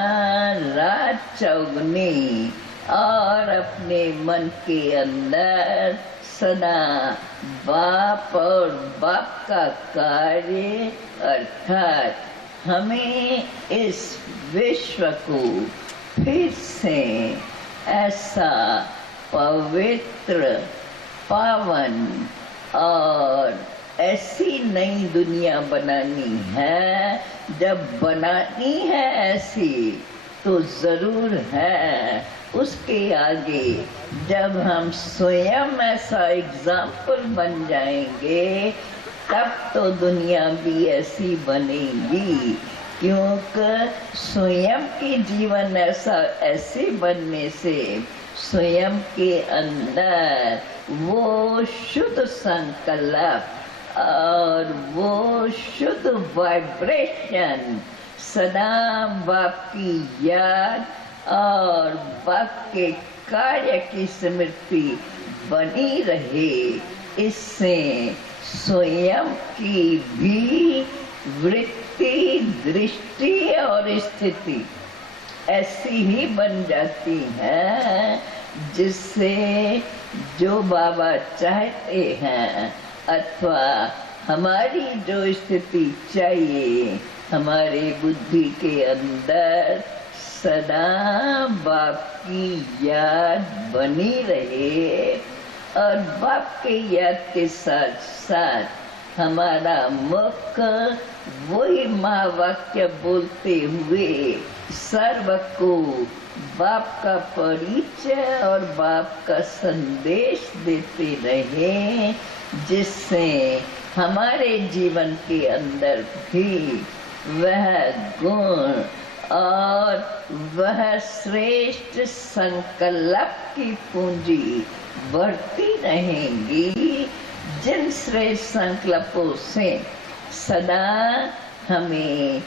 रात चौगुनी और अपने मन के अंदर सदा बाप और बाप का कार्य, अर्थात हमें इस विश्व को फिर से ऐसा पवित्र, पावन और ऐसी नई दुनिया बनानी है। जब बनानी है ऐसी तो जरूर है उसके आगे जब हम स्वयं ऐसा एग्जाम्पल बन जाएंगे तब तो दुनिया भी ऐसी बनेगी, क्योंकि स्वयं के जीवन ऐसे बनने से स्वयं के अंदर वो शुद्ध संकल्प और वो शुद्ध वाइब्रेशन सदा बाप की याद और बाप के कार्य की स्मृति बनी रहे। इससे स्वयं की भी वृत्ति, दृष्टि और स्थिति ऐसी ही बन जाती है जिससे जो बाबा चाहते हैं अथवा हमारी जो स्थिति चाहिए हमारे बुद्धि के अंदर सदा बाप की याद बनी रहे और बाप के याद के साथ साथ हमारा मुख वही महावाक्य बोलते हुए सर्व को बाप का परिचय और बाप का संदेश देते रहे, जिससे हमारे जीवन के अंदर भी वह गुण और वह श्रेष्ठ संकल्प की पूंजी बढ़ती रहेंगी, जिन श्रेष्ठ संकल्पों से सदा हमें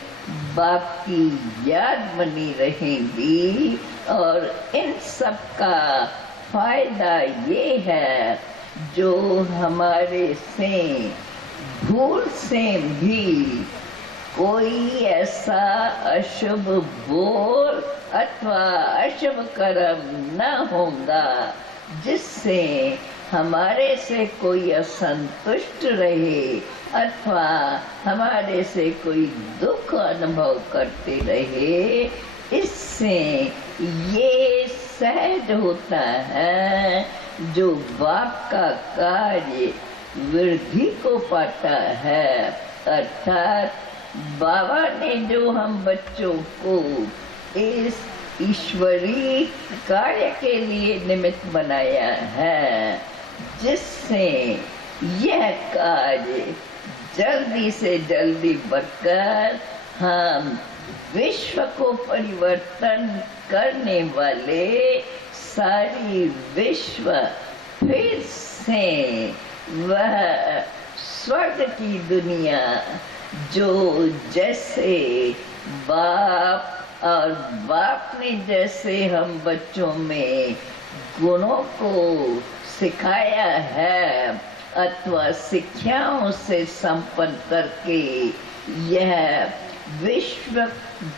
बाप की याद बनी रहेगी। और इन सब का फायदा ये है जो हमारे से भूल से भी कोई ऐसा अशुभ बोल अथवा अशुभ कर्म न होगा जिससे हमारे से कोई असंतुष्ट रहे अथवा हमारे से कोई दुख अनुभव करते रहे। इससे ये सहज होता है जो बाप का कार्य वृद्धि को पाता है, अर्थात बाबा ने जो हम बच्चों को इस ईश्वरीय कार्य के लिए निमित्त बनाया है, जिससे यह कार्य जल्दी से जल्दी बढ़कर हम विश्व को परिवर्तन करने वाले सारी विश्व फिर से वह स्वर्ग की दुनिया जो जैसे बाप और बाप ने जैसे हम बच्चों में गुणों को सिखाया है अथवा शिक्षाओं से संपन्न करके यह विश्व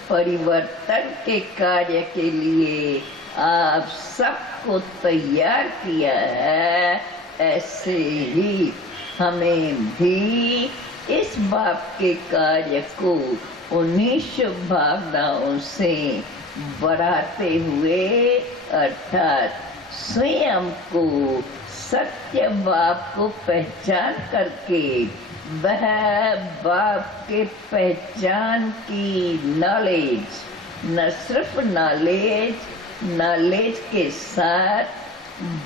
परिवर्तन के कार्य के लिए आप सबको तैयार किया है, ऐसे ही हमें भी इस बाप के कार्य को उन्हीं शुभ भावनाओं से बढ़ाते हुए अर्थात स्वयं को सत्य बाप को पहचान करके वह बाप के पहचान की नॉलेज, न सिर्फ नॉलेज के साथ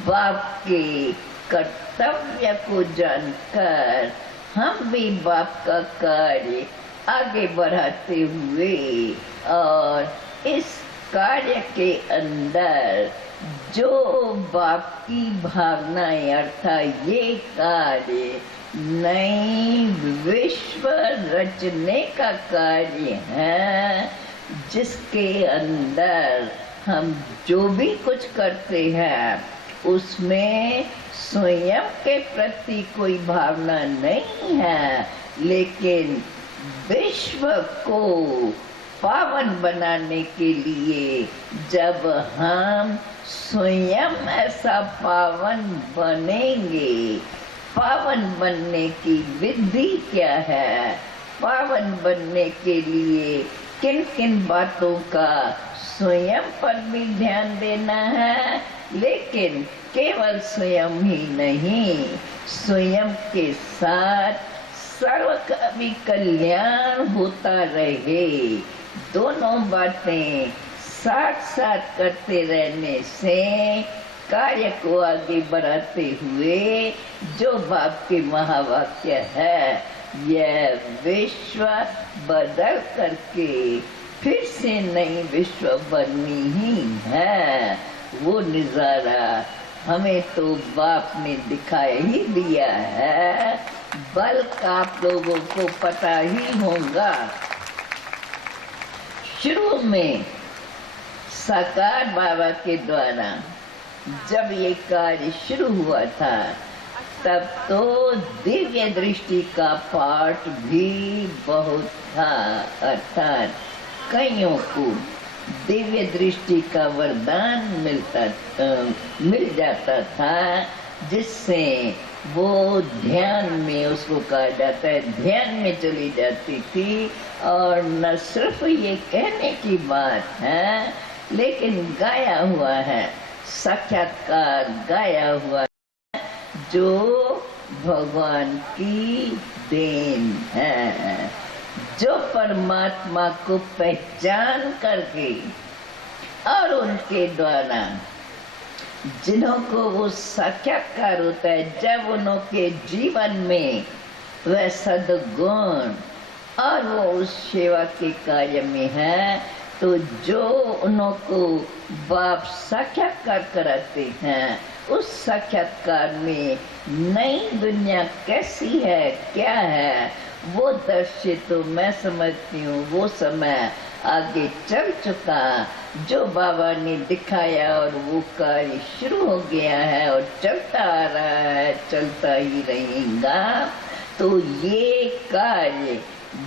बाप के कर्तव्य को जानकर हम भी बाप का कार्य आगे बढ़ाते हुए और इस कार्य के अंदर जो बाप की भावनाएं अर्थात ये कार्य नई विश्व रचने का कार्य है, जिसके अंदर हम जो भी कुछ करते हैं उसमें स्वयं के प्रति कोई भावना नहीं है, लेकिन विश्व को पावन बनाने के लिए जब हम स्वयं ऐसा पावन बनेंगे, पावन बनने की विधि क्या है, पावन बनने के लिए किन किन बातों का स्वयं पर भी ध्यान देना है, लेकिन केवल स्वयं ही नहीं, स्वयं के साथ सर्व का भी कल्याण होता रहे। दोनों बातें साथ साथ करते रहने से कार्य को आगे बढ़ाते हुए जो बाप के महावाक्य है, यह विश्व बदल करके फिर से नई विश्व बननी ही है। वो नजारा हमें तो बाप ने दिखाई ही दिया है, बल्कि आप लोगों को पता ही होगा। शुरू में साकार बाबा के द्वारा जब ये कार्य शुरू हुआ था, तब तो दिव्य दृष्टि का पाठ भी बहुत था, अर्थात कईयों को दिव्य दृष्टि का वरदान मिल जाता था, जिससे वो ध्यान में, उसको कहा जाता है, ध्यान में चली जाती थी। और न सिर्फ ये कहने की बात है, लेकिन गाया हुआ है, साक्षात्कार गाया हुआ है, जो भगवान की देन है, जो परमात्मा को पहचान करके और उनके द्वारा जिन्हों को वो साक्षात्कार होता है, जब उनके जीवन में वह सद्गुण और वो उस सेवा के कार्य में है, तो जो उनको बाप साक्षात्कार कराते हैं, उस साक्षात्कार में नई दुनिया कैसी है, क्या है, वो दृश्य तो मैं समझती हूँ वो समय आगे चल चुका, जो बाबा ने दिखाया, और वो कार्य शुरू हो गया है और चलता आ रहा है, चलता ही रहेगा। तो ये कार्य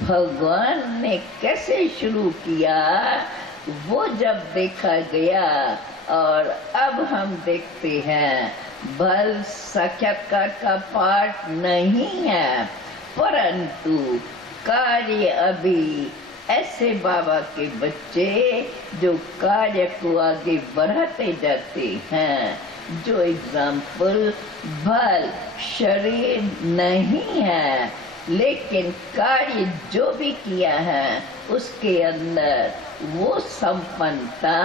भगवान ने कैसे शुरू किया, वो जब देखा गया, और अब हम देखते हैं, बल साक्षात्कार का पाठ नहीं है, परंतु कार्य अभी ऐसे बाबा के बच्चे जो कार्य को आगे बढ़ाते जाते हैं, जो एग्जाम्पल बल शरीर नहीं है, लेकिन कार्य जो भी किया है उसके अंदर वो संपन्नता,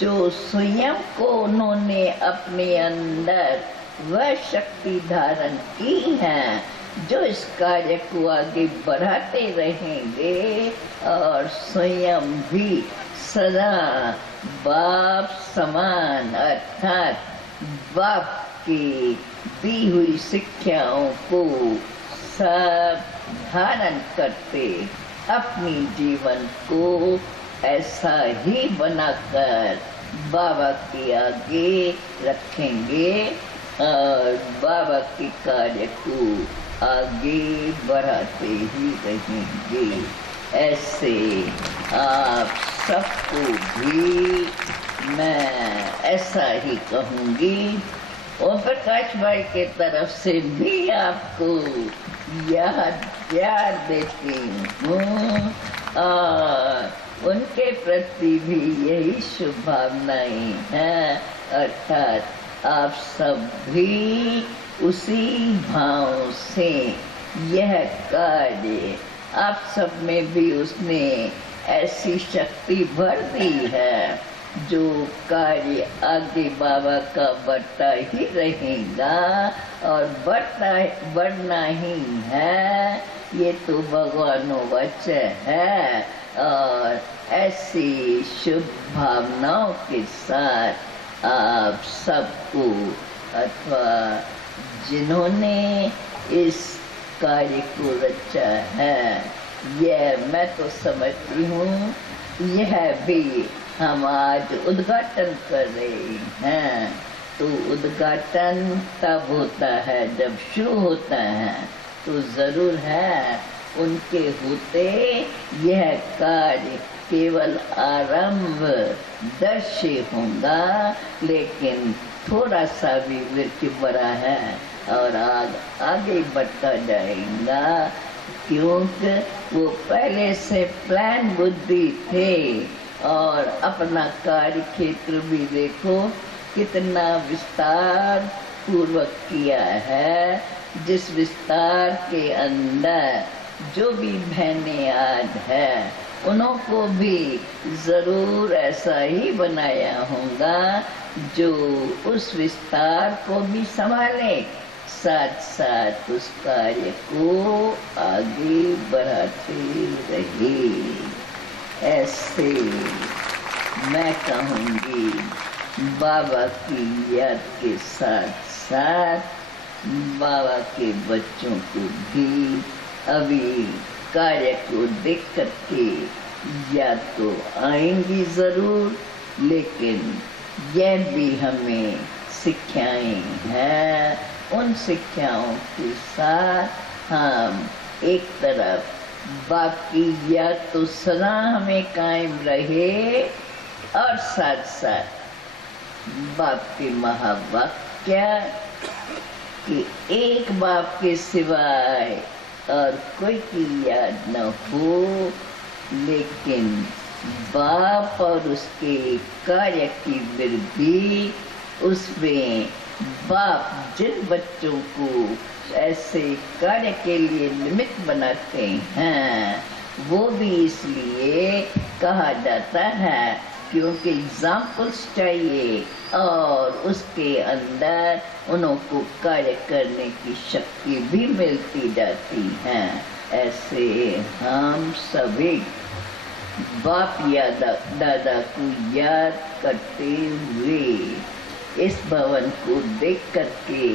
जो स्वयं को उन्होंने अपने अंदर वह शक्ति धारण की है, जो इस कार्य को आगे बढ़ाते रहेंगे और स्वयं भी सदा बाप समान, अर्थात बाप की दी हुई शिक्षाओं को सब धारण करते अपनी जीवन को ऐसा ही बनाकर बाबा के आगे रखेंगे और बाबा के कार्य को आगे बढ़ाते ही रहेंगे। ऐसे आप सबको भी मैं ऐसा ही कहूँगी। ओम प्रकाश भाई के तरफ से भी आपको यह प्यार देती हूँ और उनके प्रति भी यही शुभकामनाएं हैं, अर्थात आप सब भी उसी भाव से यह कार्य आप सब में भी उसने ऐसी शक्ति भर दी है, जो कार्य आगे बाबा का बढ़ता ही रहेगा और बढ़ना ही है। ये तो भगवानों वचन है और ऐसी शुभ भावनाओं के साथ आप सबको अथवा जिन्होंने इस कार्य को रचा है, यह मैं तो समझती हूँ यह भी हम आज उद्घाटन कर रहे हैं। तो उद्घाटन तब होता है जब शुरू होता है, तो जरूर है उनके होते यह कार्य केवल आरंभ दृश्य होगा, लेकिन थोड़ा सा भी वृक्ष बड़ा है और आगे बढ़ता जाएगा। क्योंकि वो पहले से प्लान बुद्धि थे और अपना कार्य क्षेत्र भी देखो कितना विस्तार पूर्वक किया है, जिस विस्तार के अंदर जो भी बहनें आज है उनको भी जरूर ऐसा ही बनाया होगा जो उस विस्तार को भी संभाले, साथ साथ उस कार्य को आगे बढ़ाते रहे। ऐसे मैं कहूँगी बाबा की याद के साथ साथ बाबा के बच्चों को भी अभी कार्य को देख करके याद तो आएंगी जरूर, लेकिन यह भी हमें शिक्षाएं हैं। उन शिक्षाओं के साथ हम एक तरफ बाप की याद तो सदा हमें कायम रहे और साथ साथ बाप के महावाक्य कि एक बाप के सिवाय और कोई की याद न हो, लेकिन बाप और उसके कार्य की वृद्धि, उसमें बाप जिन बच्चों को ऐसे कार्य के लिए निमित्त बनाते हैं वो भी इसलिए कहा जाता है क्योंकि एग्जाम्पल्स चाहिए और उसके अंदर उनको कार्य करने की शक्ति भी मिलती जाती है। ऐसे हम सभी बाप या दादा को याद करते हुए इस भवन को देख करके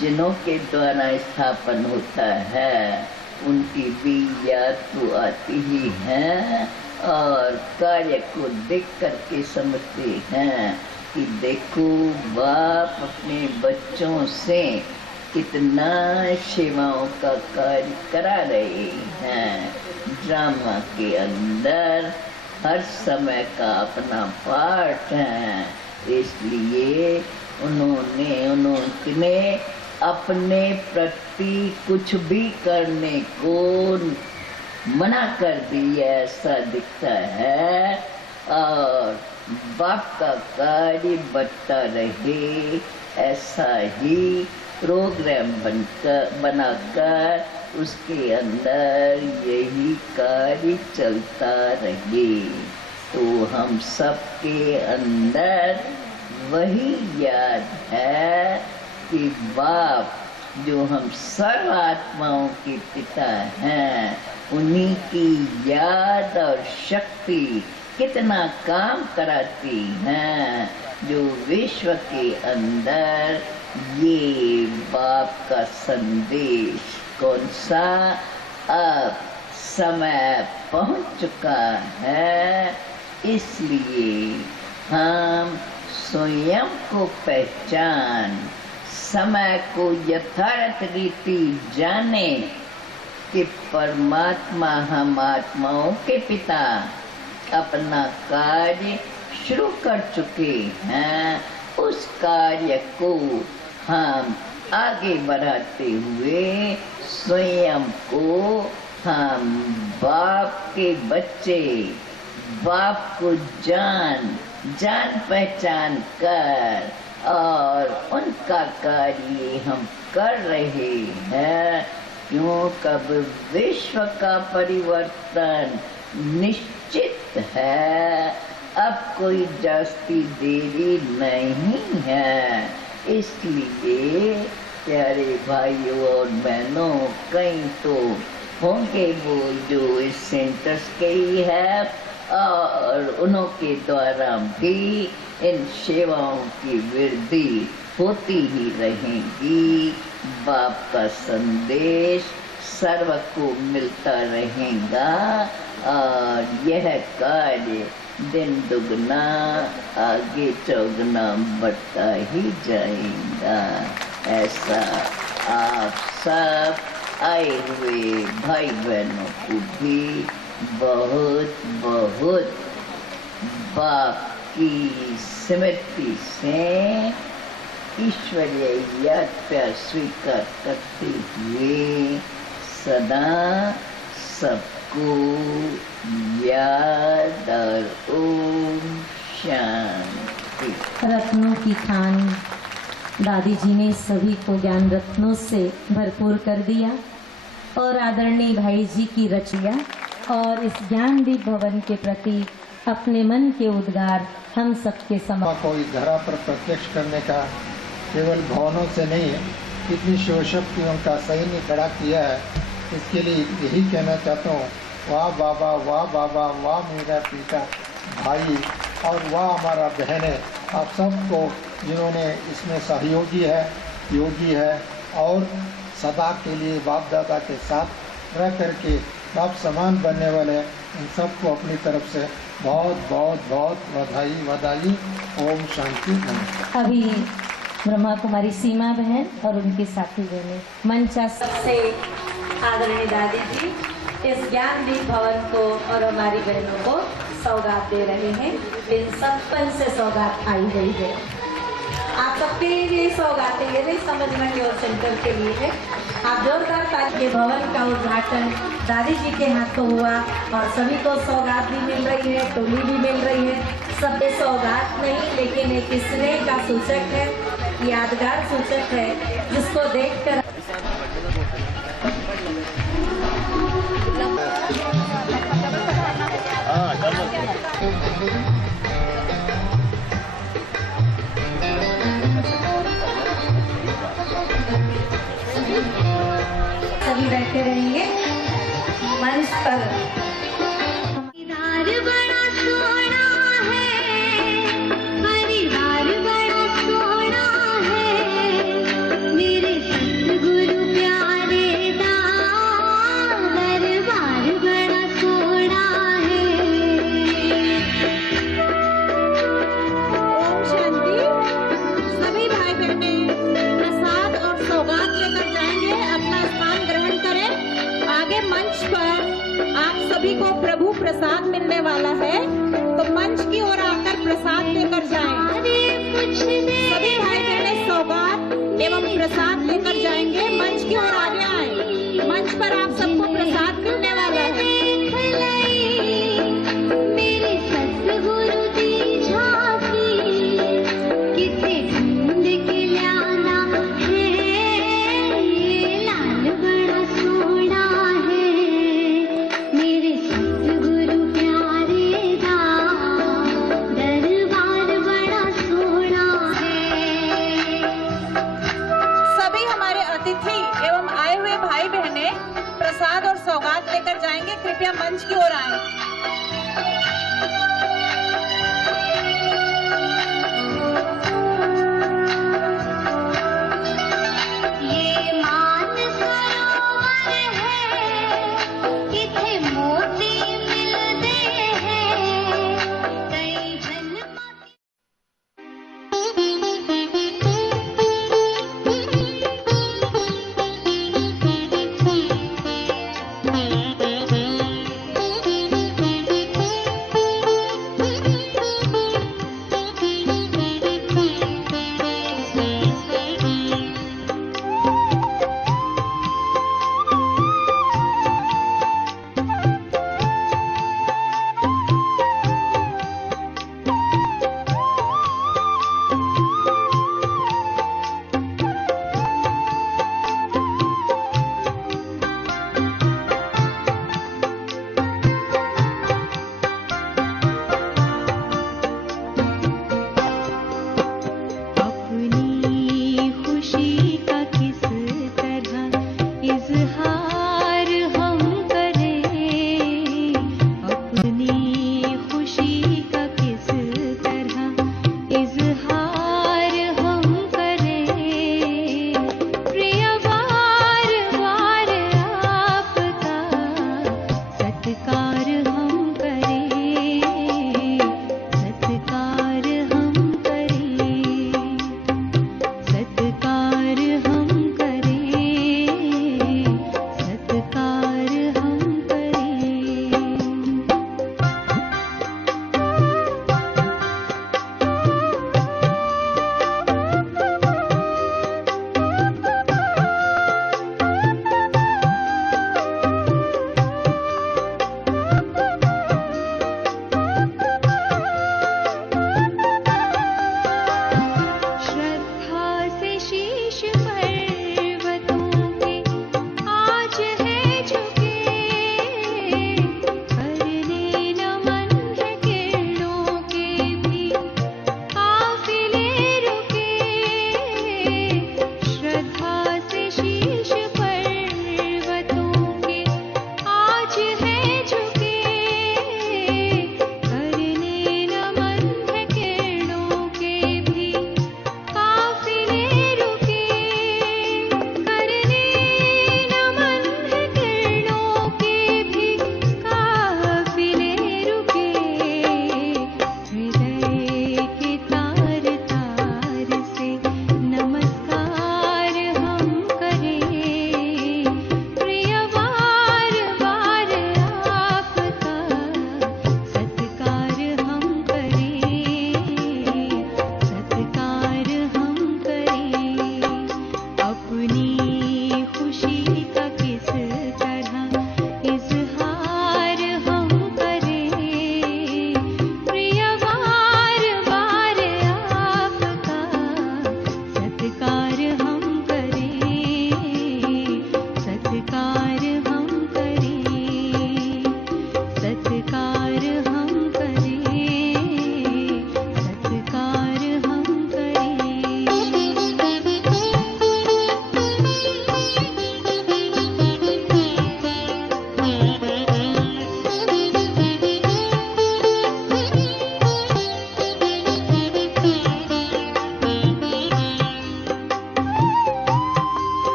जिनों के द्वारा स्थापन होता है उनकी भी याद तो आती ही है और कार्य को देख करके समझते हैं कि देखो बाप अपने बच्चों से कितना सेवाओं का कार्य करा रहे हैं। ड्रामा के अंदर हर समय का अपना पार्ट है, इसलिए उन्होंने अपने प्रति कुछ भी करने को मना कर दिया ऐसा दिखता है और बाप का कार्य बढ़ता रहे ऐसा ही प्रोग्राम बनाकर उसके अंदर यही कार्य चलता रहे। तो हम सबके अंदर वही याद है कि बाप जो हम सर्व आत्माओं के पिता हैं उन्हीं की याद और शक्ति कितना काम कराती हैं, जो विश्व के अंदर ये बाप का संदेश कौन सा अब समय पहुंच चुका है, इसलिए हम स्वयं को पहचान समय को यथार्थ रीति जाने कि परमात्मा हम आत्माओं के पिता अपना कार्य शुरू कर चुके हैं। उस कार्य को हम आगे बढ़ाते हुए स्वयं को हम बाप के बच्चे, बाप को जान पहचान कर और उनका कार्य हम कर रहे हैं। क्यों कब विश्व का परिवर्तन निश्चित है, अब कोई जास्ती देरी नहीं है। इसलिए प्यारे भाइयों और बहनों, कहीं तो होंगे वो जो इस सेंटर्स के ही है और उनके द्वारा भी इन सेवाओं की वृद्धि होती ही रहेगी। बाप का संदेश सर्व को मिलता रहेगा और यह कार्य दिन दुगना आगे चौगुना बढ़ता ही जाएगा। ऐसा आप सब आए हुए भाई बहनों को भी बहुत बहुत बाप की स्मृति से ईश्वरीय याद प्यार स्वीकार करते हुए सदा सबको याद और ओम शांति। रत्नों की खान दादी जी ने सभी को ज्ञान रत्नों से भरपूर कर दिया और आदरणीय भाई जी की रचना और इस ज्ञानदीप भवन के प्रति अपने मन के उद्गार हम सबके समक्ष को इस धरा पर प्रत्यक्ष करने का केवल भवनों से नहीं है, इतनी शिव शक्तियों का सैन्य खड़ा किया है। इसके लिए यही कहना चाहता हूँ, वाह बाबा, वाह बाबा, वाह मेरा पिता भाई और वाह हमारा बहन है। आप सबको जिन्होंने इसमें सहयोगी है, योगी है और सदा के लिए बाप दादा के साथ रह करके बाप समान बनने वाले हैं, इन सबको अपनी तरफ से बहुत बहुत बहुत बधाई। ओम शांति। नमस्कार। अभी ब्रह्मा कुमारी सीमा बहन और उनके साथी बहने मंचा सबसे आदरणीय दादी जी इस ज्ञानदीप भवन को और हमारी बहनों को सौगात दे रहे हैं। इन सत्पन से सौगात आई गई है। आप सबके लिए सौगातें ये नहीं समझना कि और सेंटर के लिए है। आप जोरदार ताली। भवन का उद्घाटन दादी जी के हाथों हुआ और सभी को सौगात भी मिल रही है, टोली भी मिल रही है। सब सौगात नहीं लेकिन एक स्नेह का सूचक है, यादगार सूचक है, जिसको देखकर सभी बैठे रहेंगे मंच पर। परिवार बड़ा सोना है, परिवार बड़ा सोना है, मेरे सतगुरु प्यारे दा दरबार बड़ा सोना है। ओम शांति। सभी भाई बहने प्रसाद और सौगात लेकर जाएंगे, अपना स्थान ग्रहण करें। आगे मंच पर आप सभी को प्रभु प्रसाद मिलने वाला है, तो मंच की ओर आकर प्रसाद लेकर जाएं। सभी भाई बहने सौगात एवं प्रसाद लेकर जाएंगे, मंच की ओर आगे आए। मंच पर आप सबको प्रसाद मिलने वाला है। मेरे सतगुरु दी झांकी किसे ढूंढ के लाना है, लाल बड़ा सोना है, मेरे सतगुरु प्यारे दा दरबार बड़ा सोना है। सभी हमारे अतिथि एवं आए हुए भाई बहने प्रसाद और सौगात लेकर जाएंगे। कृपया मंच की ओर आएं।